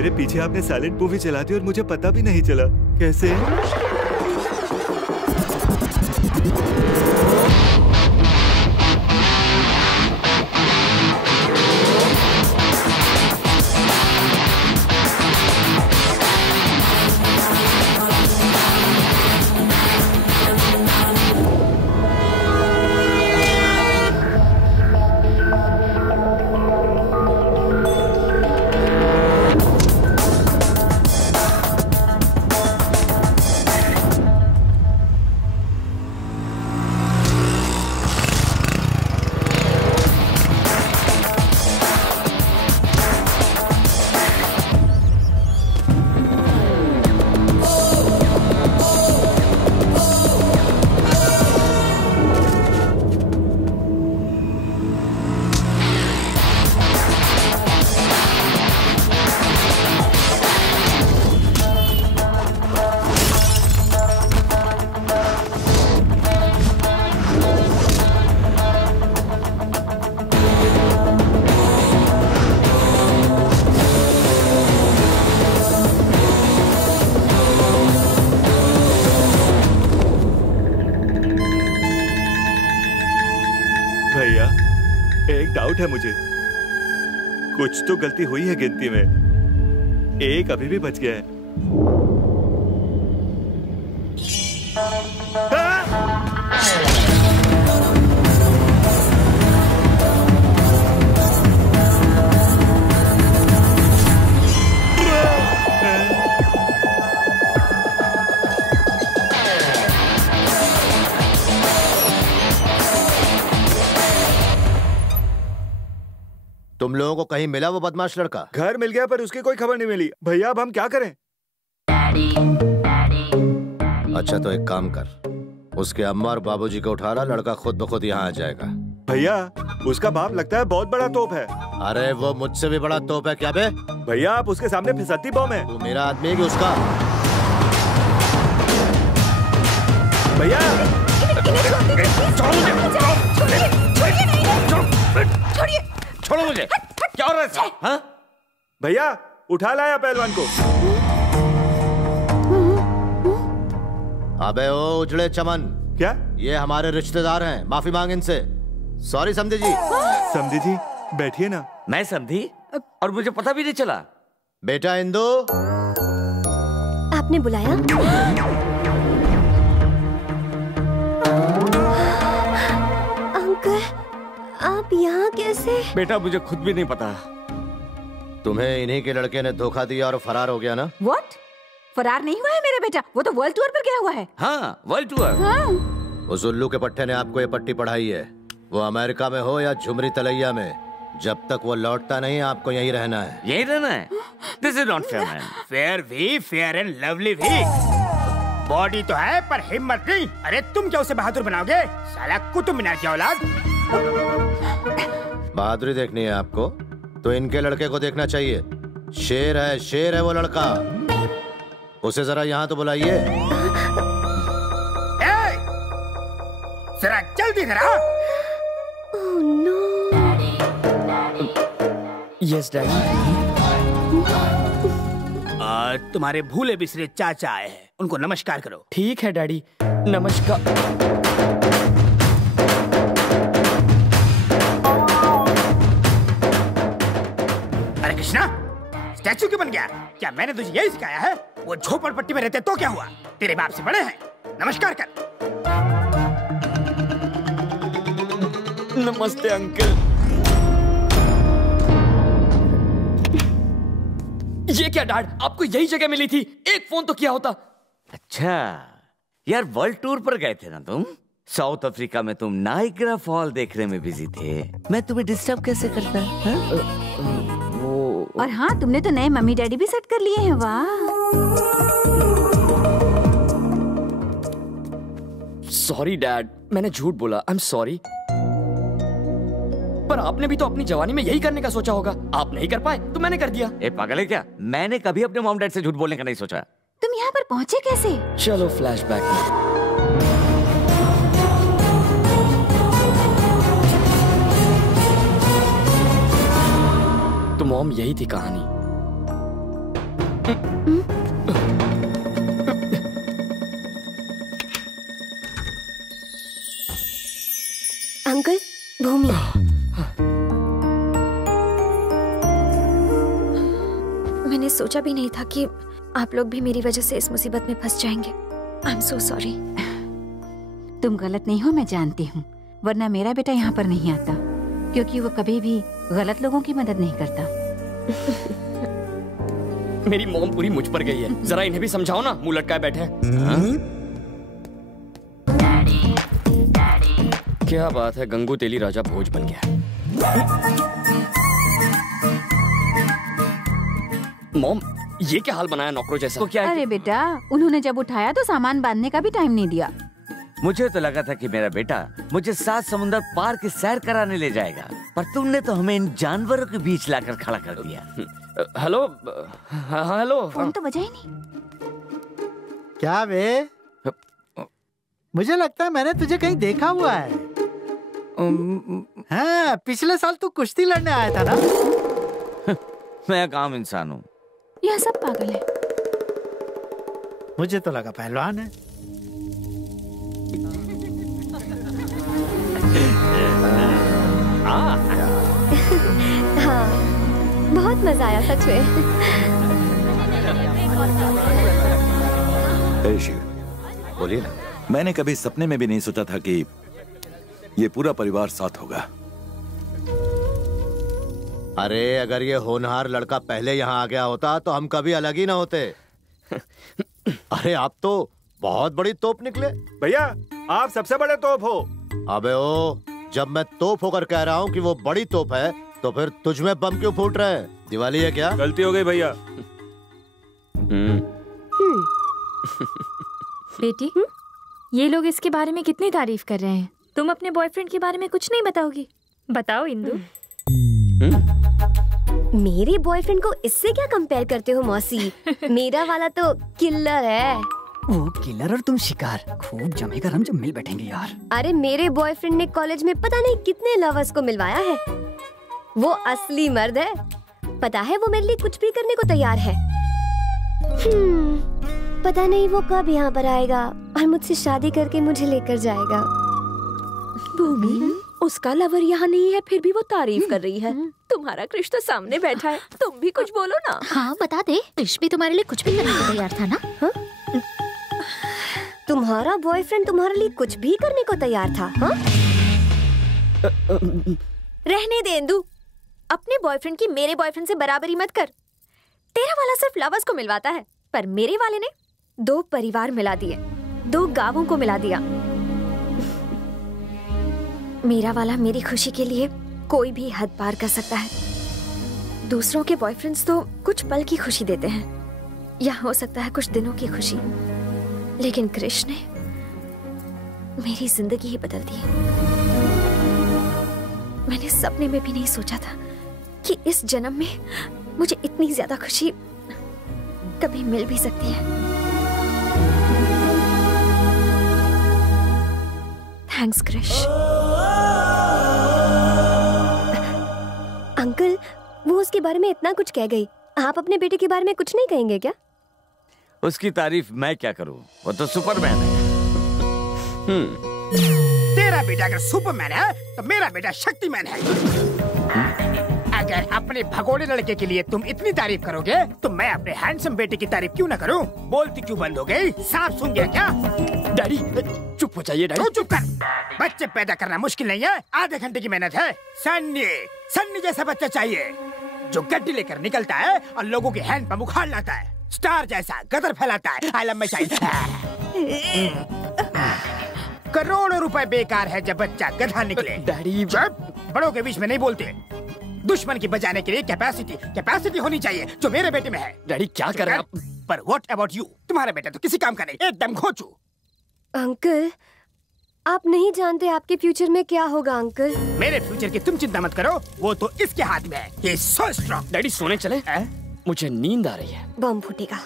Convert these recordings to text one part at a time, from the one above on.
मेरे पीछे आपने साइलेंट मूवी चला दी और मुझे पता भी नहीं चला। कैसे? डाउट है मुझे, कुछ तो गलती हुई है गिनती में। एक अभी भी बच गया है। तुम लोगों को कहीं मिला वो बदमाश लड़का? घर मिल गया पर उसकी कोई खबर नहीं मिली। भैया अब हम क्या करें? अच्छा तो एक काम कर, उसके अम्मा और बाबूजी को उठा ला, लड़का खुद ब खुद यहाँ आ जाएगा। भैया उसका बाप लगता है बहुत बड़ा तोप है। अरे वो मुझसे भी बड़ा तोप है क्या बे? भैया आप उसके सामने फिसलती बम है। तू मेरा आदमी है कि उसका? भैया छोड़ो मुझे। क्या हो रहा है? हाँ? भैया उठा लाया पहलवान को। अबे ओ उजड़े चमन, क्या ये हमारे रिश्तेदार हैं, माफी मांग इनसे। सॉरी समधी जी। समधी जी बैठिए ना। मैं समधी और मुझे पता भी नहीं चला। बेटा इंदु, आपने बुलाया? अंकल आप यहाँ कैसे? बेटा मुझे खुद भी नहीं पता। तुम्हें इन्हीं के लड़के ने धोखा दिया और फरार हो गया ना? What? फरार नहीं हुआ है मेरा बेटा, वो तो वर्ल्ड टूर पर गया हुआ है। हाँ वर्ल्ड टूर। हाँ। उस उल्लू के पट्टे ने आपको ये पट्टी पढ़ाई है। वो अमेरिका में हो या झुमरी तलैया में, जब तक वो लौटता नहीं आपको यहीं रहना है। यहीं रहना है? This is not fair man. Fair भी, फेयर एंड लवली भी। बॉडी तो है पर हिम्मत नहीं। अरे तुम क्या उसे बहादुर बनाओगे? साला कुतुब मीनार की औलाद। बहादुरी देखनी है आपको तो इनके लड़के को देखना चाहिए। शेर है वो लड़का। उसे जरा यहाँ तो बुलाइए। जरा जल्दी करा। Oh no. Yes daddy. तुम्हारे भूले बिसरे चाचा आए हैं, उनको नमस्कार करो। ठीक है डैडी, नमस्कार। अरे कृष्णा, स्टैचू क्यों बन गया? क्या मैंने तुझे यही सिखाया है? वो झोपड़पट्टी में रहते तो क्या हुआ? तेरे बाप से बड़े हैं, नमस्कार कर। नमस्ते अंकल। ये क्या डैड, आपको यही जगह मिली थी? एक फोन तो किया होता। अच्छा यार, वर्ल्ड टूर पर गए थे ना तुम? साउथ अफ्रीका में तुम नाइग्रा फॉल देखने में बिजी थे। मैं तुम्हें डिस्टर्ब कैसे करता? और हाँ, तुमने तो नए मम्मी डैडी भी सेट कर लिए हैं। वाह। सॉरी डैड, मैंने झूठ बोला। I am sorry. पर आपने भी तो अपनी जवानी में यही करने का सोचा होगा। आप नहीं कर पाए तो मैंने कर दिया। ए पागल है क्या? मैंने कभी अपने मॉम डैड से झूठ बोलने का नहीं सोचा। तुम यहाँ पर पहुँचे कैसे? चलो फ्लैशबैक में। तो मॉम यही थी कहानी। अंकल, भूमि। मैंने सोचा भी नहीं था कि आप लोग भी मेरी वजह से इस मुसीबत में फंस जाएंगे। I am so sorry. तुम गलत नहीं हो, मैं जानती हूँ, वरना मेरा बेटा यहाँ पर नहीं आता, क्योंकि वो कभी भी गलत लोगों की मदद नहीं करता। मेरी मॉम पूरी मुझ पर गई है, जरा इन्हें भी समझाओ ना, मुंह लटकाए बैठे हैं। क्या बात है, गंगू तेली राजा भोज बन गया। मॉम, ये क्या हाल बनाया नौकरों जैसा? क्या? अरे बेटा, उन्होंने जब उठाया तो सामान बांधने का भी टाइम नहीं दिया। मुझे तो लगा था कि मेरा बेटा मुझे 7 समुंदर पार की सैर कराने ले जाएगा, पर तुमने तो हमें इन जानवरों के बीच लाकर खड़ा कर दिया। Hello, hello. फोन तो बजा ही नहीं। क्या बे? मुझे लगता है मैंने तुझे कहीं देखा हुआ है। हाँ, पिछले साल तू कुश्ती लड़ने आया था ना? मैं एक आम इंसान हूँ। यह सब पागल है। मुझे तो लगा पहलवान है। हाँ, बहुत मजा आया सच में। शिव, बोलिए ना। मैंने कभी सपने में भी नहीं सोचा था कि ये पूरा परिवार साथ होगा। अरे अगर ये होनहार लड़का पहले यहाँ आ गया होता तो हम कभी अलग ही ना होते। अरे आप तो बहुत बड़ी तोप निकले। भैया, आप सबसे बड़े तोप हो। अबे ओ, जब मैं तोप होकर कह रहा हूँ कि वो बड़ी तोप है, तो फिर तुझ में बम क्यों फूट रहे हैं? दिवाली है क्या? गलती हो गई भैया। बेटी, ये लोग इसके बारे में कितनी तारीफ कर रहे हैं, तुम अपने बॉयफ्रेंड के बारे में कुछ नहीं बताओगी? बताओ इंदु। मेरे बॉयफ्रेंड को इससे क्या कंपेयर करते हो मौसी? मेरा वाला तो किलर है। वो किलर और तुम शिकार, खूब जमेगा हम जब मिल बैठेंगे यार। अरे मेरे बॉयफ्रेंड ने कॉलेज में पता नहीं कितने लवर्स को मिलवाया है। वो असली मर्द है। पता है वो मेरे लिए कुछ भी करने को तैयार है। पता नहीं वो कब यहाँ पर आएगा और मुझसे शादी करके मुझे लेकर जाएगा। भूमि, उसका लवर यहाँ नहीं है, फिर भी वो तारीफ कर रही है। तुम्हारा कृष तो सामने बैठा है, तुम भी कुछ बोलो ना। हाँ बता दे, कृष भी तुम्हारे लिए कुछ भी करने को तैयार था ना? हा? तुम्हारा बॉयफ्रेंड तुम्हारे लिए कुछ भी करने को तैयार था? हा? रहने दे इंदु, अपने बॉयफ्रेंड की मेरे बॉयफ्रेंड से बराबरी मत कर। तेरा वाला सिर्फ लवर्स को मिलवाता है, पर मेरे वाले ने 2 परिवार मिला दिए, 2 गांवों को मिला दिया। मेरा वाला मेरी खुशी के लिए कोई भी हद पार कर सकता है। दूसरों के बॉयफ्रेंड्स तो कुछ पल की खुशी देते हैं, या हो सकता है कुछ दिनों की खुशी, लेकिन कृष ने मेरी जिंदगी ही बदल दी। मैंने सपने में भी नहीं सोचा था कि इस जन्म में मुझे इतनी ज्यादा खुशी कभी मिल भी सकती है। थैंक्स कृष। अंकल, वो उसके बारे में इतना कुछ कह गई, आप अपने बेटे के बारे में कुछ नहीं कहेंगे क्या? उसकी तारीफ मैं क्या करूं, वो तो सुपरमैन है। तेरा बेटा अगर सुपरमैन है तो मेरा बेटा शक्तिमैन है। अगर अपने भगोड़े लड़के के लिए तुम इतनी तारीफ करोगे तो मैं अपने हैंडसम बेटे की तारीफ क्यों ना करूं? बोलती क्यों बंद हो गई? सांप सुन गया क्या? डैडी चुप हो जाइए डैडी। तू चुप कर। बच्चे पैदा करना मुश्किल नहीं है, आधे घंटे की मेहनत है। सन्नी जैसा बच्चा चाहिए जो गड्डी लेकर निकलता है और लोगों के हैंड पंप उखाड़ लाता है, स्टार जैसा गदर फैलाता है। आलम में चाहिए। करोड़ों रुपए बेकार है जब बच्चा गधा निकले। डैडी बड़ों के बीच में नहीं बोलते। दुश्मन की बचाने के लिए कैपेसिटी होनी चाहिए जो मेरे बेटे में है। डैडी क्या कर रहे हैं आप? पर व्हाट अबाउट यू? तुम्हारा बेटा तो किसी काम का नहीं, एकदम खोचू। अंकल, आप नहीं जानते आपके फ्यूचर में क्या होगा। अंकल, मेरे फ्यूचर की तुम चिंता मत करो, वो तो इसके हाथ में है। He is so strong। Daddy सोने चले? मुझे नींद आ रही है। बम फूटेगा।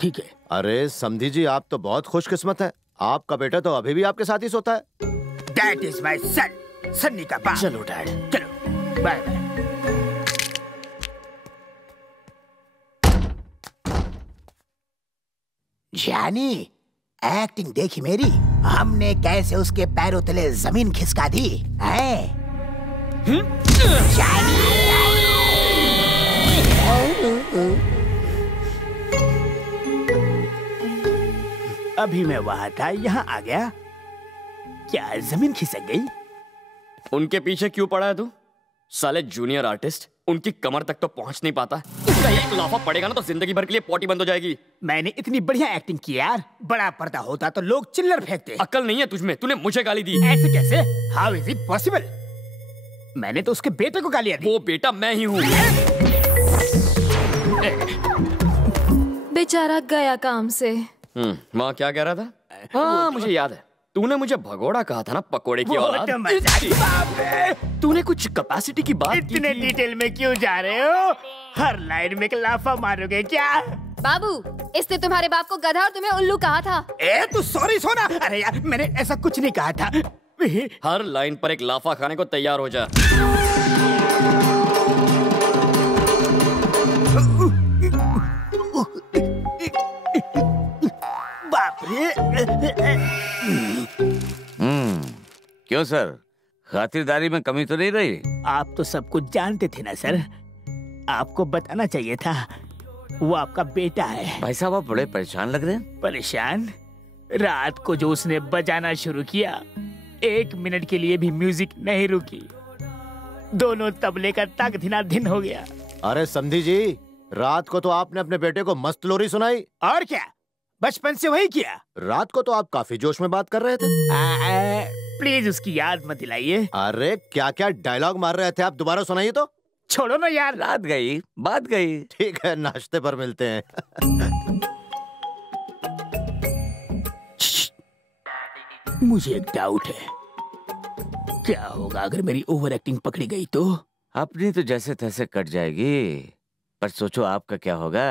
ठीक है। अरे समधी जी, आप तो बहुत खुशकिस्मत हैं। आपका बेटा तो अभी भी आपके साथ ही सोता है। That is my son, Sunny का बाप। चलो डैड, चलो बाय बाय। जानी एक्टिंग देखी मेरी, हमने कैसे उसके पैरों तले जमीन खिसका दी है। अभी मैं वहां था, यहाँ आ गया, क्या जमीन खिसक गई? उनके पीछे क्यों पड़ा है तू? साले जूनियर आर्टिस्ट, उनकी कमर तक तो पहुंच नहीं पाता। उसका एक लाफा पड़ेगा ना तो जिंदगी भर के लिए पोटी बंद हो जाएगी। मैंने इतनी बढ़िया एक्टिंग की यार, बड़ा पर्दा होता तो लोग चिल्लर फेंकते। अक्ल नहीं है तुझमें, तूने मुझे गाली दी। ऐसे कैसे? How is it possible? मैंने तो उसके बेटे को गालियां दी। वो बेटा मैं ही हूँ। बेचारा गया काम से। वहाँ क्या कह रहा था? हाँ मुझे याद है, तूने मुझे भगोड़ा कहा था ना, पकोड़े की औलाद। तूने कुछ कैपेसिटी की बात की इतने डिटेल में क्यों जा रहे हो? हर लाइन में एक लाफा मारोगे क्या? बाबू, इसने तुम्हारे बाप को गधा और तुम्हें उल्लू कहा था। ए तू सॉरी सोना। अरे यार मैंने ऐसा कुछ नहीं कहा था। हर लाइन पर एक लाफा खाने को तैयार हो जा। बाप रे। क्यों सर, खातिरदारी में कमी तो नहीं रही? आप तो सब कुछ जानते थे ना सर, आपको बताना चाहिए था। वो आपका बेटा है। भाई साहब आप बड़े परेशान लग रहे हैं। परेशान? रात को जो उसने बजाना शुरू किया, 1 मिनट के लिए भी म्यूजिक नहीं रुकी। दोनों तबले का तक धिना धिन हो गया। अरे समधी जी, रात को तो आपने अपने बेटे को मस्त लोरी सुनाई। और क्या, बचपन से वही किया। रात को तो आप काफी जोश में बात कर रहे थे। प्लीज उसकी याद मत दिलाइए। अरे क्या क्या डायलॉग मार रहे थे आप, दोबारा सुनाइए तो। छोड़ो ना यार। रात गई बात गई। ठीक है, नाश्ते पर मिलते हैं। मुझे एक डाउट है, क्या होगा अगर मेरी ओवर एक्टिंग पकड़ी गई तो? अपनी तो जैसे तैसे कट जाएगी, पर सोचो आपका क्या होगा।